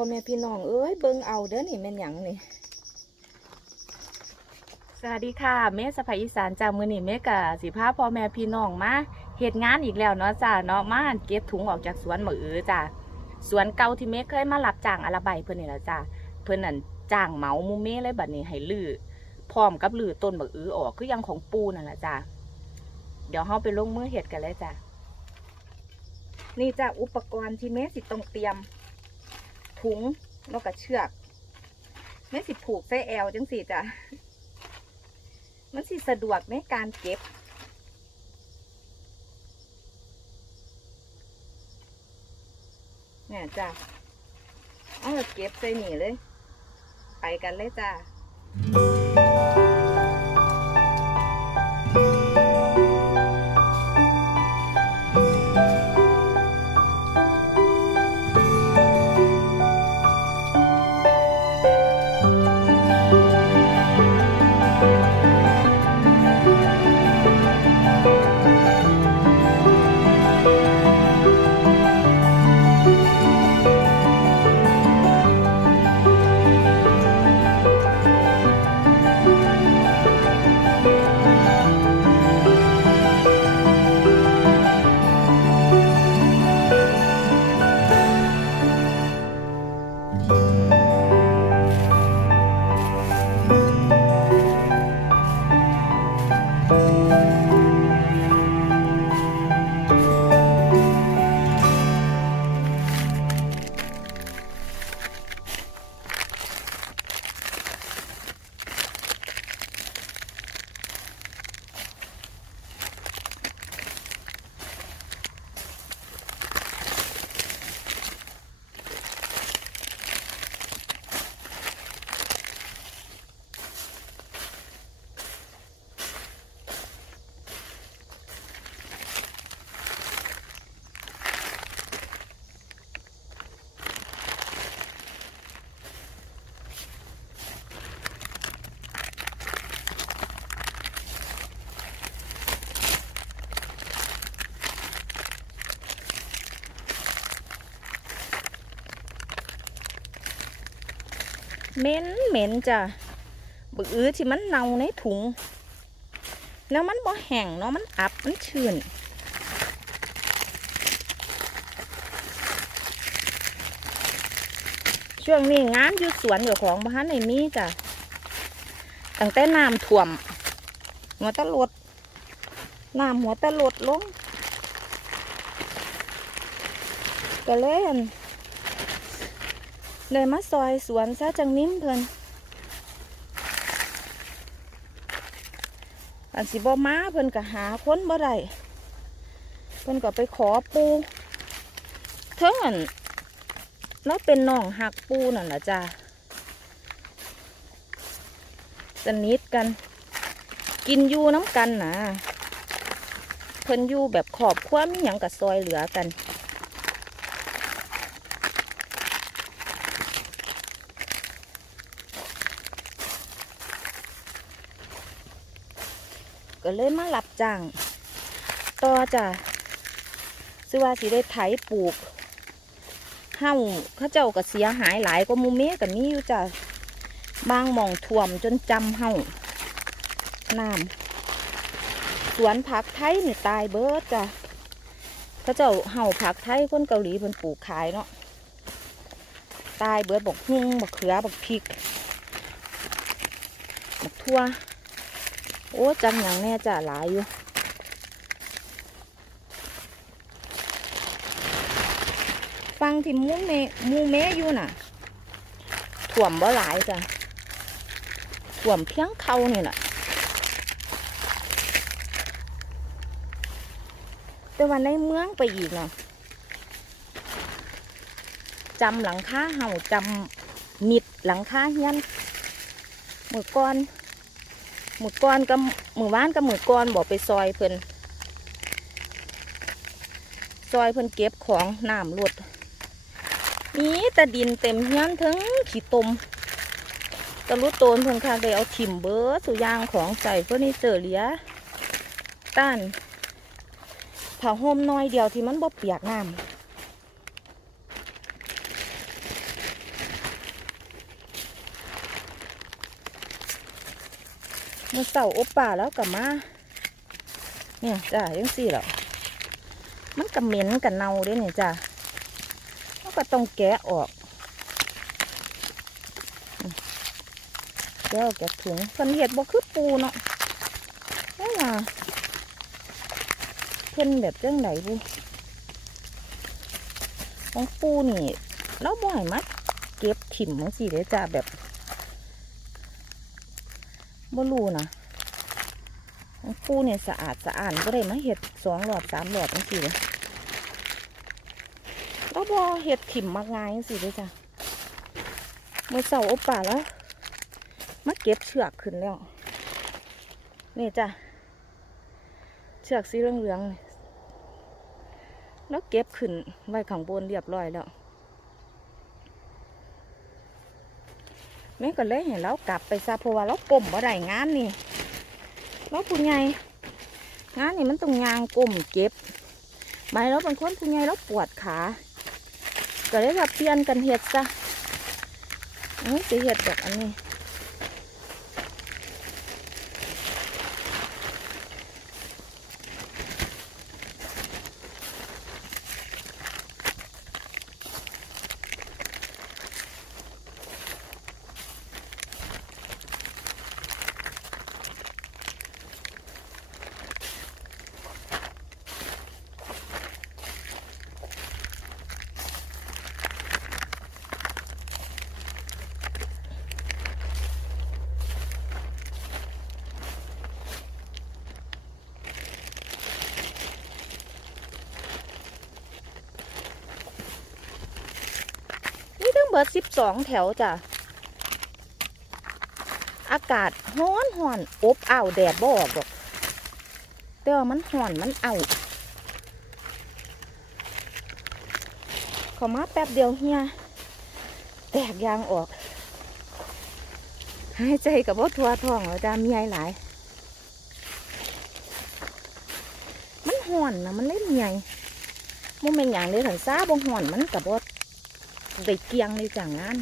พ่อแม่พี่น้องเอ้ยเบิ่งเอาเด้อนี่แม่นหยังนี่สวัสดีค่ะเมสภาอีสานจากมือนี่เมกะสิพาพ่อแม่พี่น้องมาเหตุงานอีกแล้วเนาะจ้าเนาะมาเก็บถุงออกจากสวนหมือจ้าสวนเก่าที่เมเคยมารับจ้างอาราใบเพิ่นนี่แหละจ้าเพิ่อนนั่นจ้างเหมาหมูเมเลยบัดนี้ให้ลือพร้อมกับลือต้นบักอือออกคือยังของปูนั่นแหละจ้าเดี๋ยวเฮาไปลงมือเฮ็ดกันเลยจ้านี่จ้าอุปกรณ์ที่เมสิต้องเตรียม ถุงแล้วก็เชือกไม่สิผูกใส่แอลจังสีจ้ะ มันสิสะดวกในการเก็บ เนี่ยจ้ะเอาเก็บใส่หนีเลย ไปกันเลยจ้ะ เหม็นเหม็นจ้ะบะอื้อที่มันเน่าในถุง แล้วมันบ่แห้งเนาะมันอับมันชื้นช่วงนี้งานอยู่สวนอยู่ของบ้านในมีจ้ะตั้งแต่น้ำท่วม หัวตะลดน้ำหัวตะลดลงก็เลยอั่น เลยมาซอยสวนซะจังนิ่มเพิ่นอันสิบ่มาเพิ่นก็หาคนบ่ได้เพิ่นก็ไปขอปูเทิงอันแล้วเป็นน้องหักปูนั่นล่ะจ้าสนิทกัน กินอยู่น้ำกันนะเพิ่นอยู่แบบขอบครัวมีหยังกับซอยเหลือกัน ก็เลยมารับจ้างต่อจ้ะซื้อว่าสิได้ไถปลูกเฮ้าเข้าเจ้าก็เสียหายหลายก็มูเมกับมีอยู่จ้ะบางหม่องท่วมจนจำเฮ้าน้ำสวนผักไทยนี่ตายเบิดจ้ะเขาเจ้าเห่าผักไทยคนเกาหลีเพิ่นปลูกขายเนาะตายเบิดบอกหุ่งบอกเขือบอกพริกบอกทั่ว โอ้จังอย่างแน่จ้ะหลายอยู่ฟังที่มูเมมูเมอยู่น่ะถ่วมบ่หลายจ้ะถ่วมเพียงเขานี่แหละแต่ว่าในเมืองไปอีกเนาะจำหลังคาเห่าจำมิดหลังคาเฮียนมือก่อน มือก้อนกับมือว่านกับมือก้อนบอกไปซอยเพิ่นซอยเพิ่นเก็บของน้ำรดมีแต่ดินเต็มเฮียนถึงขี้ตมตะลุโตนเพิ่นค่ะได้เอาถิ่มเบิร์สุยางของใส่เพื่อนี่เจอเหลียต้านผ้าห่มน้อยเดียวที่มันบ่เปียกน้ำ มือเสาอบป่าแล้วกลับมาเนี่ยจ้ะยังสี่หรอมันกับเหม็นกับเน่าด้วยเนี่ยจ้ะแล้วก็ต้องแกะออกแกะออกจากถุงคนเห็ดบ่คือปูเนาะนี่ล่ะเพิ่นแบบจังไหนบุของปูนี่เราบ่อยมัดเก็บถิ่มมังสิเลยจ้ะแบบ บ่รู้นะของปูเนี่ยสะอาดสะอาดก็ได้มาเห็ดสองหลอดสามหลอดจังสิเลยก็บอเห็ดถิ่มมากง่ายจังสิเลยจ้ะเมื่อเสาร์อบป่าแล้วมาเก็บเชือกขึ้นแล้ว นี่จ้ะ เชือกสีเหลืองๆแล้วเก็บขึ้นไว้ข้างบนเรียบร้อยแล้ว แม่ก็เลยเห็นแล้วกลับไปซาเพราะว่าเรากลมบ่ได้งานนี่เราผู้ใหญ่งานนี่มันต้องยางกลมเก็บหมายเราเป็นคนผู้ใหญ่เราปวดขา ก็เลยว่าเปลี่ยนกันเห็ดซะอันนี้จะเห็ดแบบอันนี้ เบิดสิบสองแถวจ้ะ อากาศร้อนห่อนอบอ้าวแดดบ่ออกดอกแต่ว่ามันห่อนมันเอาขามาแป๊บเดียวเฮียแตกยางออก หายใจกับว่าทัวทองแล้วจ้ามีไอหลาย มันห่อนนะมันเล่นใหญ่มันเป็นอย่างเลยถันซาบ่ห่อนมันกับว่า ได้เกียงในจังงาน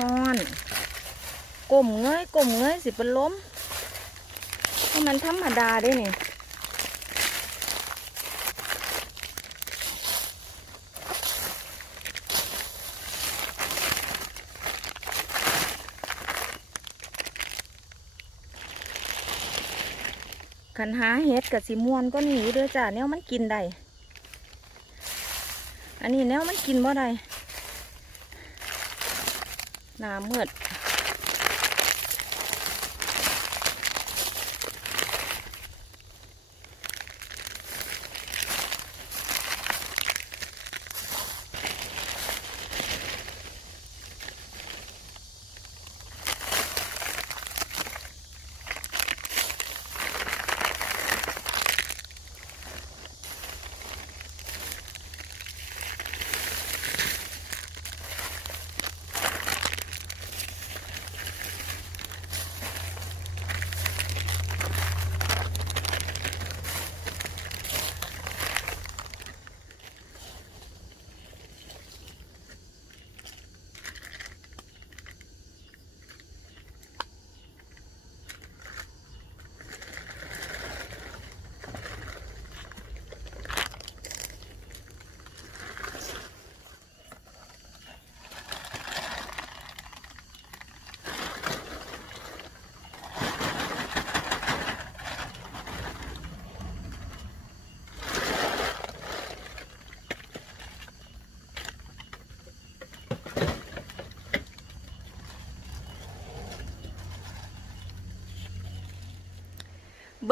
ฮ้อนกลมเงยกลมเงยสิเป็นล้มเพราะมันธรรมดาได้นี่คันหาเห็ดกับสิมวนก็นี่อยู่เด้อจ้าแนวมันกินได้ อันนี้แนวมันกินบ่ได้ น้ามืด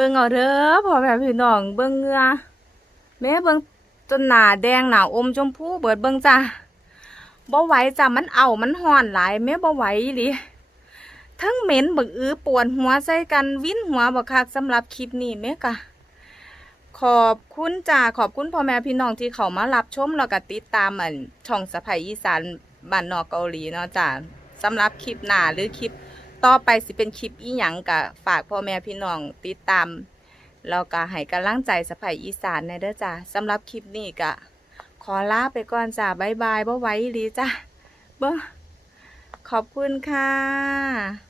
เบิ่งเอาเด้อพ่อแม่พี่น้องเบิ่งเหงือแม่เบิ่งจนหนาแดงหนาอมชมพูเบิดเบิ่งจ้าบ่ไหวจ้ะมันเอามันฮ้อนหลายแม่บ่ไหวอีหลีทั้งเหม็นบักอื้อปวดหัวใส่กันวิ่นหัวบักคักสำหรับคลิปนี้แม่กะขอบคุณจ้าขอบคุณพ่อแม่พี่น้องที่เขามารับชมแล้วก็ติดตามอันช่องสะพายอีสานบ้านนอกเกาหลีเนาะจ้าสำหรับคลิปหน้าหรือคลิป ต่อไปสิเป็นคลิปอีหยังกะฝากพ่อแม่พี่น้องติดตามแล้วก็ให้กำลังใจสะพายอีสานในเด้อจ้าสำหรับคลิปนี้กะขอลาไปก่อนจ้าบายบายบ่ไหว้อีหลีจ้าบ่ขอบคุณค่ะ